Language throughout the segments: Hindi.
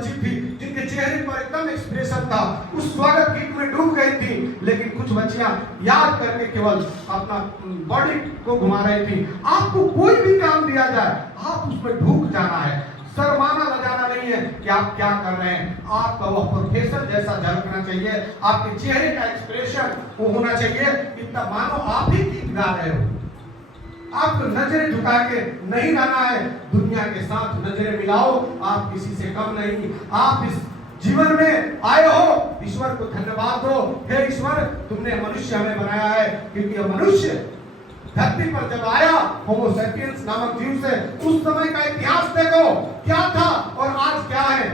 बच्ची थी जिनके चेहरे पर एकदम एक्सप्रेशन था, उस स्वागत गीत में डूब गई थी। लेकिन कुछ बच्चियां याद करके केवल अपना बॉडी को घुमा रही थी। आपको कोई भी काम दिया जाए, आप उसमें ढूक जाना है, शर्माना लजाना नहीं है कि आप क्या कर रहे हैं। आपका वह प्रोफेशन जैसा झलकना चाहिए, आपके चेहरे का एक्सप्रेशन वो होना चाहिए इतना मानो आप ही गीत गा रहे हो। आपको नजरें झुका के नहीं रहना है, दुनिया के साथ नजरें मिलाओ, आप किसी से कम नहीं। आप इस जीवन में आए हो, ईश्वर को धन्यवाद दो। हे ईश्वर, तुमने मनुष्य हमें बनाया है, क्योंकि यह मनुष्य धरती पर जब आया होमो सेपियंस नामक जीव से, उस समय का इतिहास देखो क्या था और आज क्या है।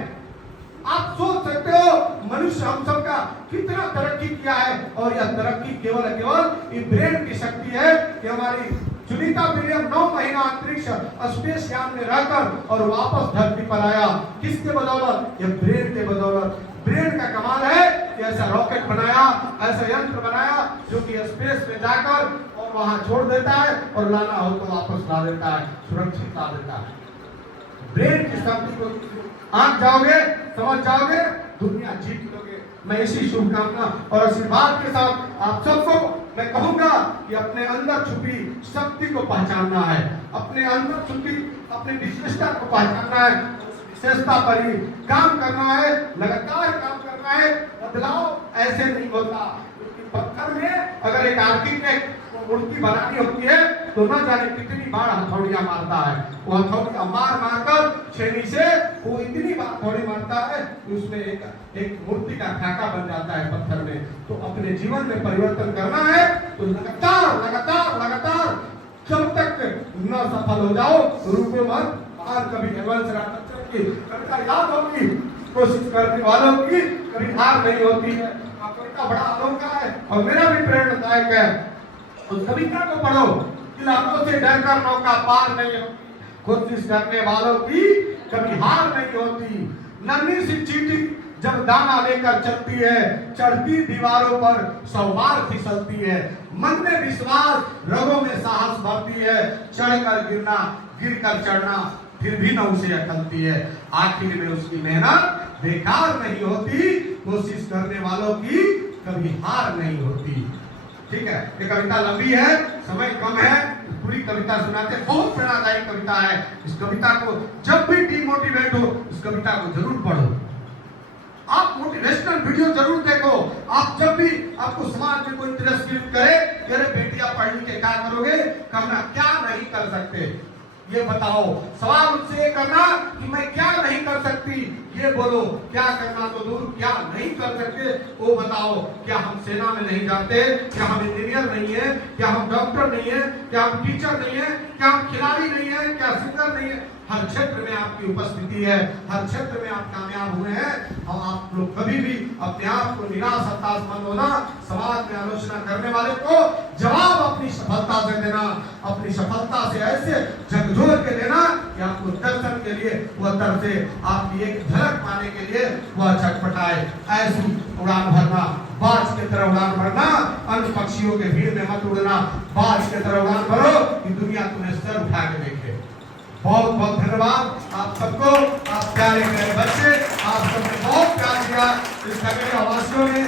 आप सोच सकते हो मनुष्य हम सब का कितना तरक्की किया है, और यह तरक्की केवल केवल इस ब्रेन की शक्ति है कि हमारी सुनीता विलियम 9 महीना अंतरिक्ष स्पेस यान में रहकर और वापस धरती पर आया। किसके बदौलत? ये ब्रेन के बदौलत। ब्रेन का कमाल है कि ऐसा रॉकेट बनाया, ऐसा यंत्र बनाया जो कि स्पेस में जाकर और वहां छोड़ देता है और लाना हो तो वापस ला देता है, सुरक्षित ला देता है। ब्रेन की शक्ति को आंक जाओगे, समझ जाओगे, दुनिया जीत लोगे। मैं इसी शुभकामना और आशीर्वाद के साथ आप सबको मैं कहूंगा कि अपने अंदर छुपी शक्ति को पहचानना है, अपने अंदर छुपी अपनी विशेषता को पहचानना है, विशेषता पर ही काम करना है, लगातार काम करना है। बदलाव ऐसे नहीं होता। पत्थर में अगर एक आर्किटेक्ट मूर्ति बनानी होती है तो न जाने कितनी बार हथौड़ियां मारता है। वो हथौड़ियां मार मारकर छेनी से वो इतनी बार हथौड़ी मारता है उसमें एक मूर्ति का खाका बन जाता है पत्थर में। तो अपने जीवन में परिवर्तन करना है तो लगातार लगातार लगातार जब तक न सफल हो जाओ रुको मत। और कभी हेमंत राय की कविता याद होगी, कोशिश करने वालों की कभी हार नहीं होती है। कविता बड़ा अनोखा है और मेरा भी प्रेरणादायक है। उस कविता को पढ़ो कि लाखों से डरकर नौका पार नहीं होती, कोशिश करने वालों की कभी हार नहीं होती। नन्ही सी चींटी जब दाना लेकर चलती है, चढ़ती दीवारों पर 100 बार फिसलती है। मन में विश्वास, रगों में साहस भरती है, चढ़कर गिरना, गिरकर चढ़ना, फिर भी न उसे अकलती है। आखिर में उसकी मेहनत बेकार नहीं होती, कोशिश करने वालों की कभी हार नहीं होती। ठीक है, ये कविता लंबी है, समय कम है, पूरी कविता सुनाते, बहुत प्रेरणादायी कविता है। इस कविता को जब भी डिमोटिवेट हो इस कविता को जरूर पढ़ो। आप मोटिवेशनल वीडियो जरूर देखो। आप जब भी आपको समाज में कोई तिरस्कृत करे, अरे बेटिया पढ़ लिख के क्या करोगे, कहना क्या नहीं कर सकते ये बताओ। सवाल मुझसे ये करना कि मैं क्या नहीं कर सकती ये बोलो, क्या करना तो दूर क्या नहीं कर सकते वो बताओ। क्या हम सेना में नहीं जाते, क्या हम इंजीनियर नहीं है, क्या हम डॉक्टर नहीं है, क्या हम टीचर नहीं है, क्या हम खिलाड़ी नहीं है, क्या सिंगर नहीं है। हर क्षेत्र में आपकी उपस्थिति है, हर क्षेत्र में आप कामयाब हुए हैं। और आप लोग कभी भी अपने आप को निराश हताश मत होना। समाज में आलोचना करने वाले को जवाब अपनी सफलता से देना, अपनी सफलता से ऐसे झकझोर के देना कि आपको दर्शन के लिए वह तरसे, आपकी एक झलक पाने के लिए वह छटपटाए। ऐसी उड़ान भरना, बाज की तरह उड़ान भरना, अन्य पक्षियों के भीड़ में मत उड़ना, बाज की तरह उड़ान भरो कि दुनिया तुम्हें सर उठा के देखे। बहुत बहुत धन्यवाद आप सबको, आप प्यारे प्यारे बच्चे, आप सबने बहुत प्यार दिया। इस नगरीय वासियों ने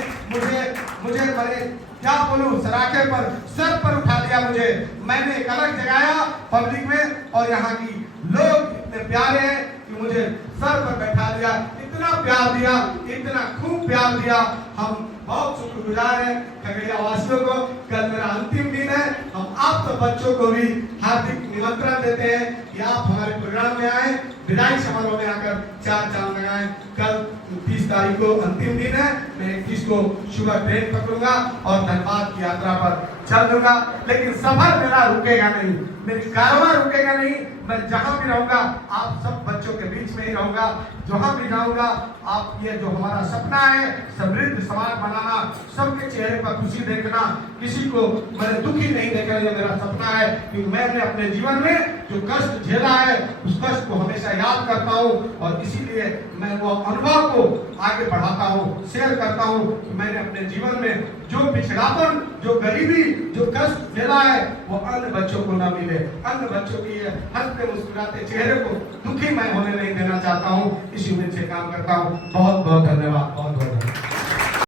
मुझे मैंने क्या बोलूं, सराखे पर सर पर उठा दिया मुझे। मैंने एक अलग जगाया पब्लिक में और यहाँ की लोग इतने प्यारे हैं कि मुझे सर पर बैठा दिया। इतना प्यार दिया, इतना खूब प्यार दिया। हम बहुत शुक्रगुजार हैं खगड़िया वासियों को। कल मेरा अंतिम दिन है। हम आप सब बच्चों को भी हार्दिक निमंत्रण देते हैं कि आप हमारे प्रोग्राम में आए, विदाई समारोह में आकर 4 चांद लगाएं। कल 30 तारीख को अंतिम दिन है। मैं 31 को सुबह ट्रेन पकड़ूंगा और धनबाद की यात्रा पर चल दूंगा। लेकिन सफर मेरा रुकेगा नहीं, मेरी कारवां रुकेगा नहीं। मैं जहां भी रहूंगा आप सब बच्चों के बीच में ही रहूंगा। जहां भी जाऊंगा आप ये जो हमारा सपना है समृद्ध समाज बनाना, सबके चेहरे पर खुशी देखना, किसी को मैंने दुखी नहीं देखना, ये मेरा सपना है। क्योंकि मैंने अपने जीवन में जो कष्ट झेला है उस कष्ट को हमेशा याद करता हूँ और इसीलिए मैं वो अनुभव को आगे बढ़ाता हूँ, शेयर करता हूँ कि मैंने अपने जीवन में जो पिछड़ापन, जो गरीबी, जो कष्ट झेला है वो अन्य बच्चों को न मिले। अन्य बच्चों की हंसते मुस्कुराते चेहरे को दुखी मैं होने नहीं देना चाहता हूँ। इसी उम्मीद से काम करता हूँ। बहुत बहुत